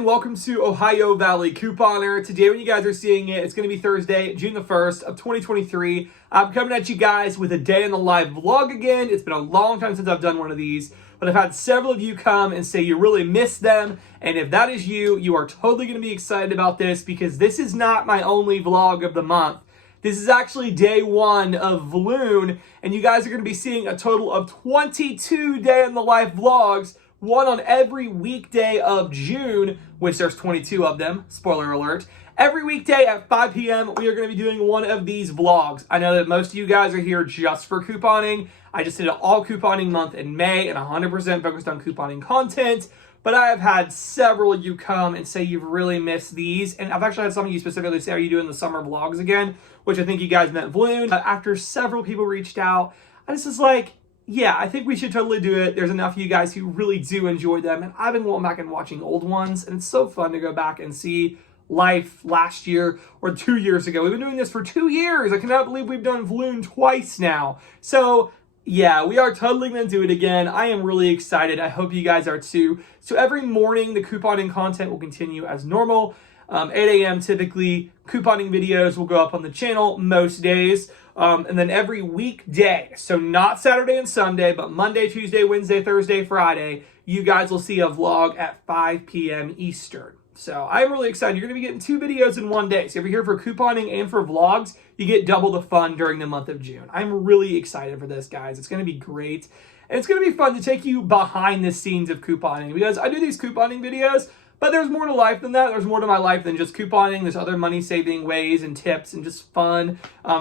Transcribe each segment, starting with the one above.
and welcome to Ohio Valley Couponer. Today when you guys are seeing it, it's going to be Thursday, June the 1st of 2023. I'm coming at you guys with a day in the life vlog again. It's been a long time since I've done one of these, but I've had several of you come and say you really miss them. And if that is you, you are totally going to be excited about this because this is not my only vlog of the month. This is actually day one of Vlune, and you guys are going to be seeing a total of 22 day in the life vlogs, one on every weekday of June, which there's 22 of them, spoiler alert. Every weekday at 5 p.m., we are going to be doing one of these vlogs. I know that most of you guys are here just for couponing. I just did an all couponing month in May and 100% focused on couponing content. But I have had several of you come and say you've really missed these. And I've actually had some of you specifically say, are you doing the summer vlogs again? Which I think you guys meant Vlune. After several people reached out, I just was like, yeah, I think we should totally do it. There's enough of you guys who really do enjoy them. And I've been going back and watching old ones. And it's so fun to go back and see life last year or 2 years ago. We've been doing this for 2 years. I cannot believe we've done Vlune twice now. So yeah, we are totally going to do it again. I am really excited. I hope you guys are too. So every morning, the couponing content will continue as normal. 8 a.m. typically, couponing videos will go up on the channel most days. And then every weekday, so not Saturday and Sunday, but Monday, Tuesday, Wednesday, Thursday, Friday, you guys will see a vlog at 5 p.m. Eastern. So I'm really excited. You're going to be getting 2 videos in one day. So if you're here for couponing and for vlogs, you get double the fun during the month of June. I'm really excited for this, guys. It's going to be great. And it's going to be fun to take you behind the scenes of couponing because I do these couponing videos, but there's more to life than that. There's more to my life than just couponing. There's other money-saving ways and tips and just fun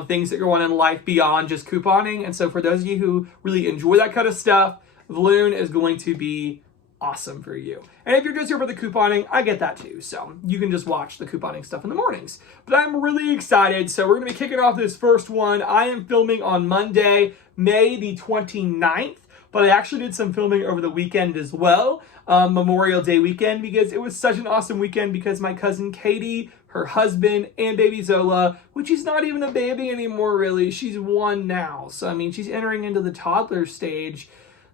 things that go on in life beyond just couponing. And so for those of you who really enjoy that kind of stuff, Vlune is going to be awesome for you. And if you're just here for the couponing, I get that too. So you can just watch the couponing stuff in the mornings. But I'm really excited. So we're going to be kicking off this first one. I am filming on Monday, May the 29th. But I actually did some filming over the weekend as well, Memorial Day weekend, because it was such an awesome weekend because my cousin Katie, her husband, and baby Zola, which is not even a baby anymore really, she's 1 now. So I mean, she's entering into the toddler stage.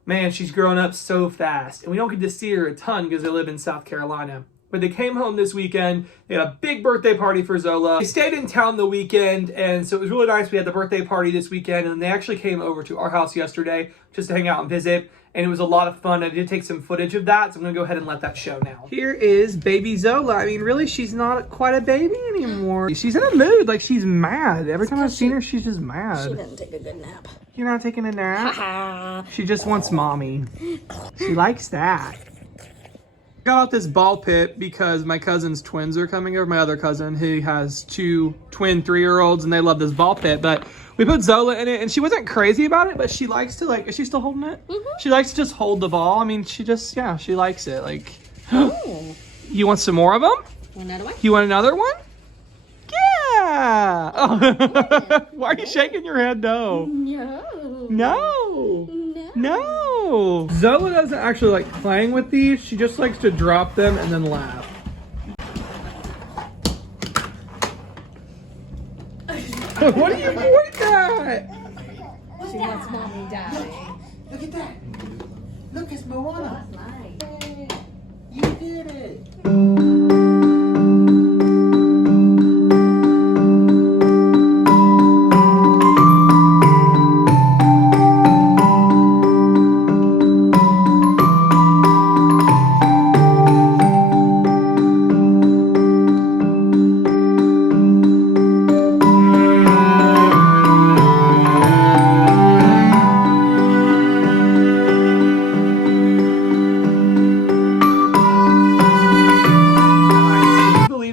Man, she's grown up so fast. And we don't get to see her a ton because they live in South Carolina. But they came home this weekend. They had a big birthday party for Zola. They stayed in town the weekend, and so it was really nice. We had the birthday party this weekend, and they actually came over to our house yesterday just to hang out and visit. And it was a lot of fun. I did take some footage of that, so I'm going to go ahead and let that show now. Here is baby Zola. I mean, really, she's not quite a baby anymore. She's in a mood, like she's mad. Every time I've seen her, she's just mad. She didn't take a good nap. You're not taking a nap? She just wants mommy. She likes that. Got out this ball pit because my cousin's twins are coming over. My other cousin, who has 2 twin 3-year-olds, and they love this ball pit. But we put Zola in it, and she wasn't crazy about it, but she likes to, like, is she still holding it? Mm-hmm. She likes to just hold the ball. I mean, she just, yeah, she likes it. Like, you want some more of them? Another one? You want another one? Yeah. Oh. Why are you shaking your head no? No. No. No. Zola doesn't actually like playing with these. She just likes to drop them and then laugh. What are you doing that? She wants mommy and daddy. Look at that. Look, it's Moana. Nice. You did it.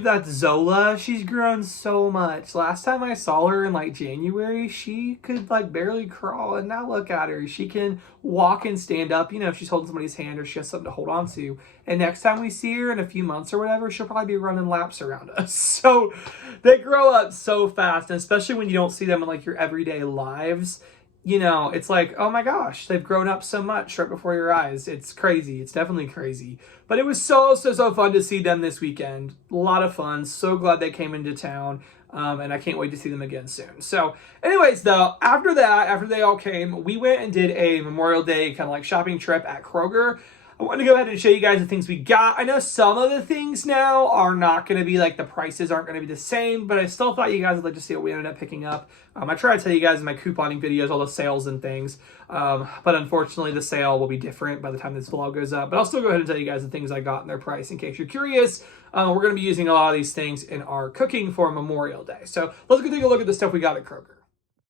That's Zola. She's grown so much. Last time I saw her in like January, she could like barely crawl, and now look at her. She can walk and stand up, you know, if she's holding somebody's hand or she has something to hold on to. And next time we see her in a few months or whatever, she'll probably be running laps around us. So they grow up so fast, and especially when you don't see them in like your everyday lives. You know, it's like, oh my gosh, they've grown up so much right before your eyes. It's crazy. It's definitely crazy. But it was so fun to see them this weekend. A lot of fun. So glad they came into town. And I can't wait to see them again soon. So anyways, though, after that, after they all came, we went and did a Memorial Day kind of like shopping trip at Kroger. I want to go ahead and show you guys the things we got. I know some of the things now are not going to be like, the prices aren't going to be the same, but I still thought you guys would like to see what we ended up picking up. I try to tell you guys in my couponing videos all the sales and things, but unfortunately the sale will be different by the time this vlog goes up. But I'll still go ahead and tell you guys the things I got and their price in case you're curious. We're going to be using a lot of these things in our cooking for Memorial Day. So let's go take a look at the stuff we got at Kroger.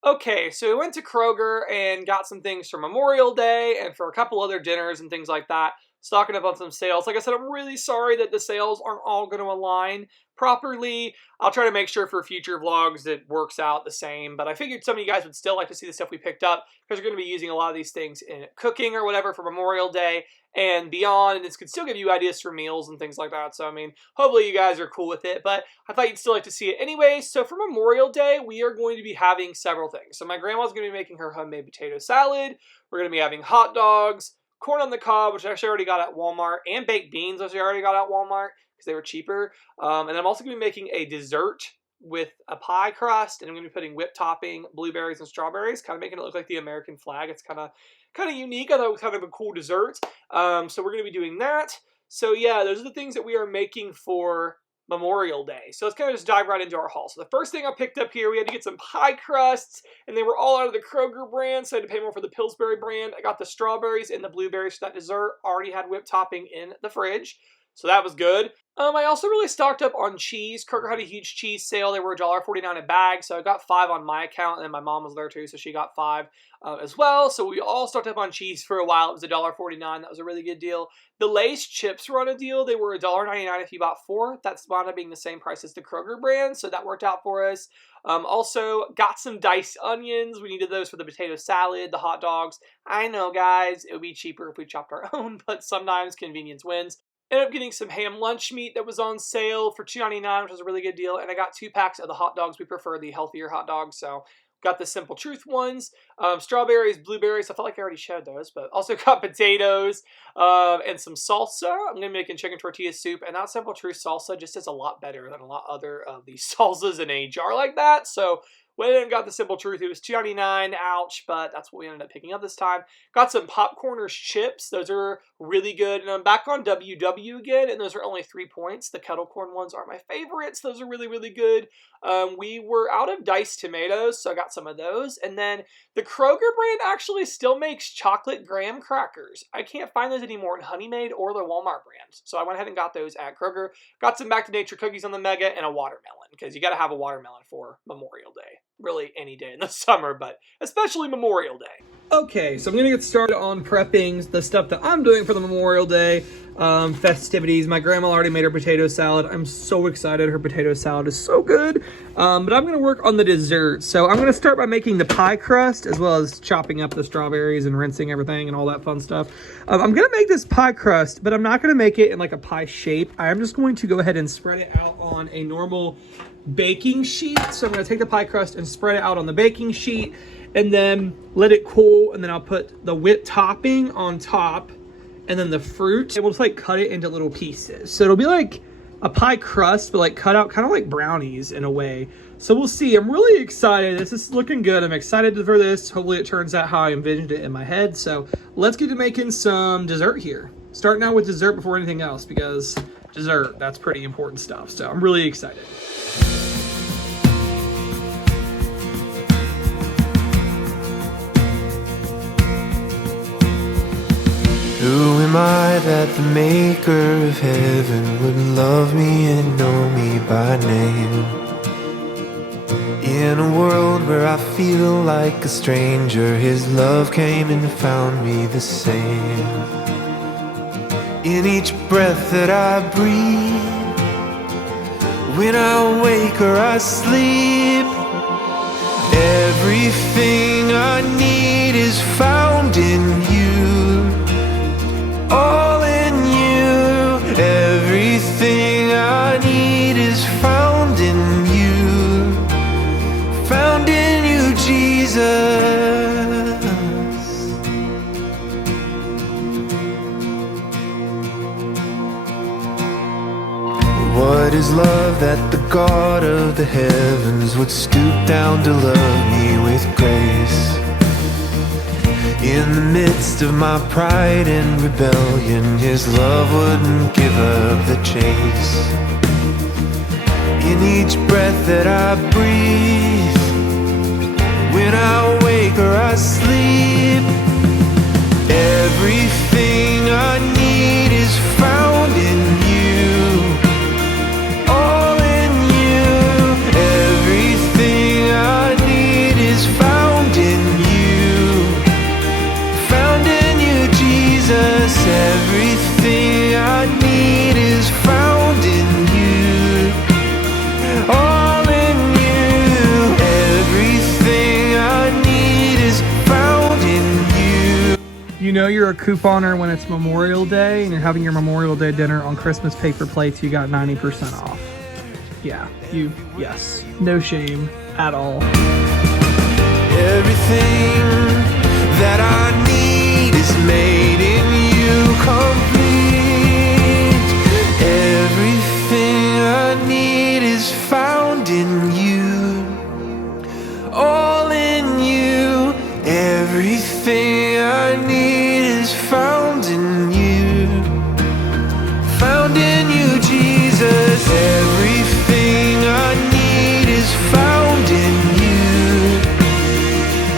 Okay, so we went to Kroger and got some things for Memorial Day and for a couple other dinners and things like that, stocking up on some sales. Like I said, I'm really sorry that the sales aren't all going to align properly. I'll try to make sure for future vlogs it works out the same, but I figured some of you guys would still like to see the stuff we picked up because we're going to be using a lot of these things in cooking or whatever for Memorial Day and beyond, and this could still give you ideas for meals and things like that. So, I mean, hopefully you guys are cool with it, but I thought you'd still like to see it anyway. So for Memorial Day, we are going to be having several things. So my grandma's going to be making her homemade potato salad. We're going to be having hot dogs, corn on the cob, which I actually already got at Walmart, and baked beans, which I already got at Walmart because they were cheaper. And I'm also going to be making a dessert with a pie crust, and I'm going to be putting whipped topping, blueberries, and strawberries, kind of making it look like the American flag. It's kind of unique. I thought it was kind of a cool dessert. So we're going to be doing that. So yeah, those are the things that we are making for Memorial Day. So let's kind of just dive right into our haul. So the first thing I picked up here, we had to get some pie crusts, and they were all out of the Kroger brand, so I had to pay more for the Pillsbury brand. I got the strawberries and the blueberries for that dessert. Already had whipped topping in the fridge, so that was good. I also really stocked up on cheese. Kroger had a huge cheese sale. They were $1.49 a bag, so I got 5 on my account, and then my mom was there too, so she got 5 as well. So we all stocked up on cheese for a while. It was $1.49. That was a really good deal. The Lay's chips were on a deal. They were $1.99 if you bought 4. That's wound up being the same price as the Kroger brand, so that worked out for us. Also got some diced onions. We needed those for the potato salad, the hot dogs. I know, guys, it would be cheaper if we chopped our own, but sometimes convenience wins. Ended up getting some ham lunch meat that was on sale for $2.99, which was a really good deal. And I got 2 packs of the hot dogs. We prefer the healthier hot dogs, so got the Simple Truth ones. Strawberries, blueberries. I felt like I already showed those, but also got potatoes and some salsa. I'm going to be making chicken tortilla soup, and that Simple Truth salsa just is a lot better than a lot other of these salsas in a jar like that. So went in and got the Simple Truth. It was $2.99, ouch, but that's what we ended up picking up this time. Got some Popcorners chips. Those are really good. And I'm back on WW again, and those are only 3 points. The kettle corn ones are my favorites. Those are really, really good. We were out of diced tomatoes, so I got some of those. And then the Kroger brand actually still makes chocolate graham crackers. I can't find those anymore in Honey Maid or the Walmart brand. So I went ahead and got those at Kroger. Got some Back to Nature cookies on the Mega and a watermelon, because you got to have a watermelon for Memorial Day. Really any day in the summer, but especially Memorial Day. Okay, so I'm going to get started on prepping the stuff that I'm doing for the Memorial Day festivities. My grandma already made her potato salad. I'm so excited. Her potato salad is so good. But I'm going to work on the dessert. So I'm going to start by making the pie crust, as well as chopping up the strawberries and rinsing everything and all that fun stuff. I'm going to make this pie crust, but I'm not going to make it in like a pie shape. I'm just going to go ahead and spread it out on a normal baking sheet. So I'm going to take the pie crust and spread it out on the baking sheet, and then let it cool, and then I'll put the whipped topping on top, and then the fruit, and we'll just like cut it into little pieces. So it'll be like a pie crust, but like cut out kind of like brownies in a way. So we'll see. I'm really excited. This is looking good. I'm excited for this. Hopefully it turns out how I envisioned it in my head. So let's get to making some dessert here. Starting out with dessert before anything else, because dessert, that's pretty important stuff. So I'm really excited. Who am I that the maker of heaven would love me and know me by name? In a world where I feel like a stranger, his love came and found me the same. In each breath that I breathe, when I wake or I sleep, everything I need is found in you. All in you, everything I need is found in you. Found in you, Jesus. What is love that the God of the heavens would stoop down to love me with grace? In the midst of my pride and rebellion, his love wouldn't give up the chase. In each breath that I breathe, when I wake or I sleep, everything I need is found in you. All in you. Everything I need is found in you. Found in you, Jesus. Everything I need is found in you. All in you. Everything I need is found in you. You know you're a couponer when it's Memorial Day and you're having your Memorial Day dinner on Christmas paper plates, you got 90% off. Yeah, yes. No shame at all. Everything that I need is made in you complete. Everything I need is found in you. All in you. Everything I need is found in you. Found in you, Jesus. Everything I need is found in you.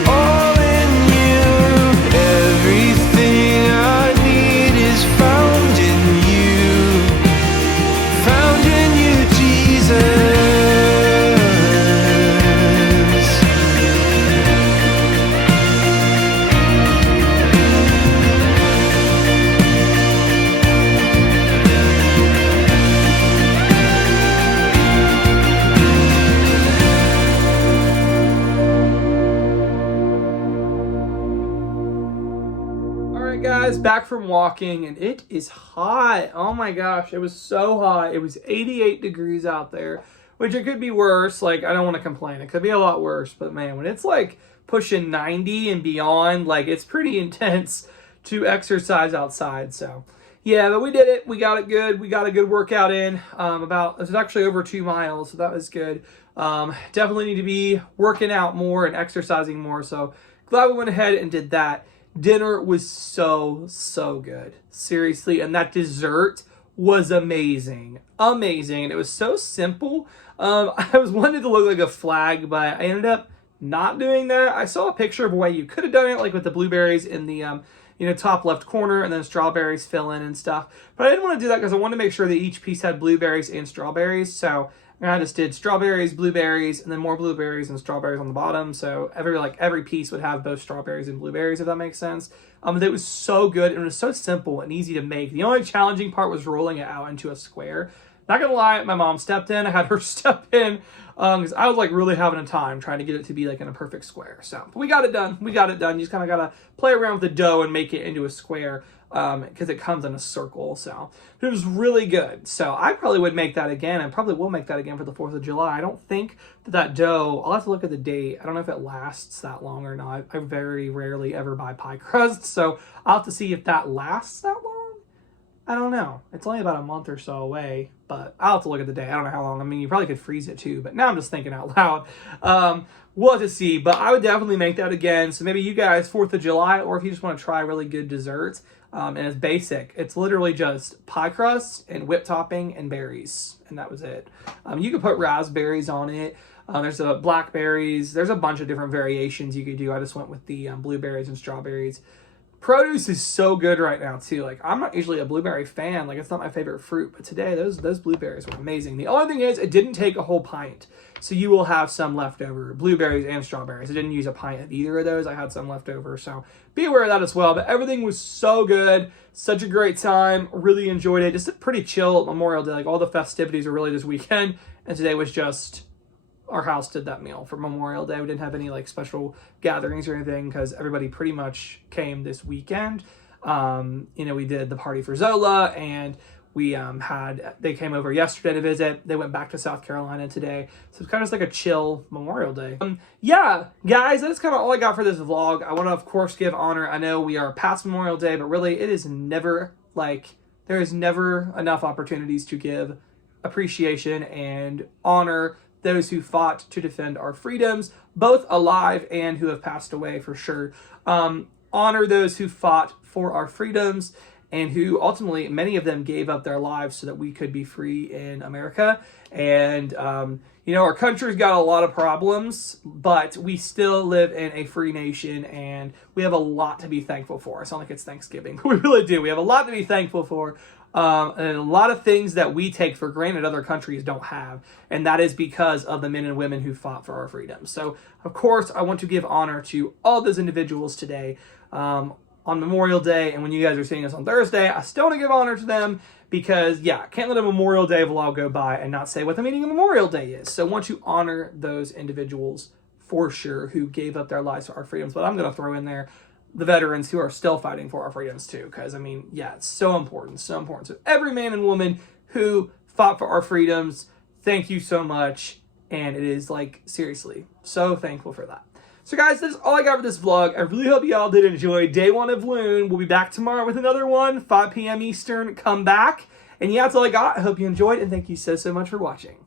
All in you. Everything I need is found in you. Found in you, Jesus. Guys, back from walking and it is hot. Oh my gosh, it was so hot. It was 88 degrees out there, which it could be worse. Like, I don't want to complain, it could be a lot worse, but man, when it's like pushing 90 and beyond, like, it's pretty intense to exercise outside. So yeah, but we did it. We got it good. We got a good workout in. It was actually over 2 miles, so that was good. Definitely need to be working out more and exercising more, so glad we went ahead and did that. Dinner was so good, seriously, and that dessert was amazing, and it was so simple. I was wanting to look like a flag, but I ended up not doing that. I saw a picture of a way you could have done it, like with the blueberries in the top left corner, and then strawberries fill in and stuff. But I didn't want to do that because I wanted to make sure that each piece had blueberries and strawberries. So I just did strawberries, blueberries, and then more blueberries and strawberries on the bottom. So every piece would have both strawberries and blueberries, if that makes sense. It was so good, and it was so simple and easy to make. The only challenging part was rolling it out into a square. Not gonna lie, my mom stepped in. I had her step in because I was like really having a time trying to get it to be like in a perfect square. So, but we got it done. You just kind of gotta play around with the dough and make it into a square because it comes in a circle. So, but it was really good. So I probably would make that again. I probably will make that again for the 4th of July. I don't think that dough, I'll have to look at the date. I don't know if it lasts that long or not. I very rarely ever buy pie crust. So I'll have to see if that lasts that long. I don't know. It's only about a month or so away, but I'll have to look at the day. I don't know how long. I mean, you probably could freeze it too, but now I'm just thinking out loud. We'll have to see, but I would definitely make that again. So maybe you guys, 4th of July, or if you just want to try really good desserts, and it's basic. It's literally just pie crust and whipped topping and berries, and that was it. You could put raspberries on it. There's blackberries. There's a bunch of different variations you could do. I just went with the blueberries and strawberries. Produce is so good right now too. Like, I'm not usually a blueberry fan. Like, it's not my favorite fruit, but today those blueberries were amazing. The only thing is, it didn't take a whole pint, so you will have some leftover blueberries and strawberries. I didn't use a pint of either of those. I had some left over, so be aware of that as well. But everything was so good, such a great time. Really enjoyed it. Just a pretty chill Memorial Day. Like, all the festivities were really this weekend, and today was just, our house did that meal for Memorial Day. We didn't have any like special gatherings or anything because everybody pretty much came this weekend. We did the party for Zola, and they came over yesterday to visit. They went back to South Carolina today. So it's kind of just like a chill Memorial Day. Yeah, guys, that's kind of all I got for this vlog. I want to, of course, give honor. I know we are past Memorial Day, but really there is never enough opportunities to give appreciation and honor those who fought to defend our freedoms, both alive and who have passed away for sure. honor those who fought for our freedoms and who ultimately, many of them gave up their lives so that we could be free in America. And, our country's got a lot of problems, but we still live in a free nation and we have a lot to be thankful for. I sound like it's Thanksgiving, but we really do. We have a lot to be thankful for. And a lot of things that we take for granted other countries don't have. And that is because of the men and women who fought for our freedom. So, of course, I want to give honor to all those individuals today on Memorial Day. And when you guys are seeing this on Thursday, I still want to give honor to them because, can't let a Memorial Day vlog go by and not say what the meaning of Memorial Day is. So I want to honor those individuals for sure who gave up their lives for our freedoms. But I'm going to throw in there the veterans who are still fighting for our freedoms too. Because, it's so important, so important. So every man and woman who fought for our freedoms, thank you so much. And it is seriously, so thankful for that. So guys, that's all I got for this vlog. I really hope y'all did enjoy day 1 of Vlune. We'll be back tomorrow with another one, 5 p.m. Eastern. Come back. And that's all I got. I hope you enjoyed, and thank you so much for watching.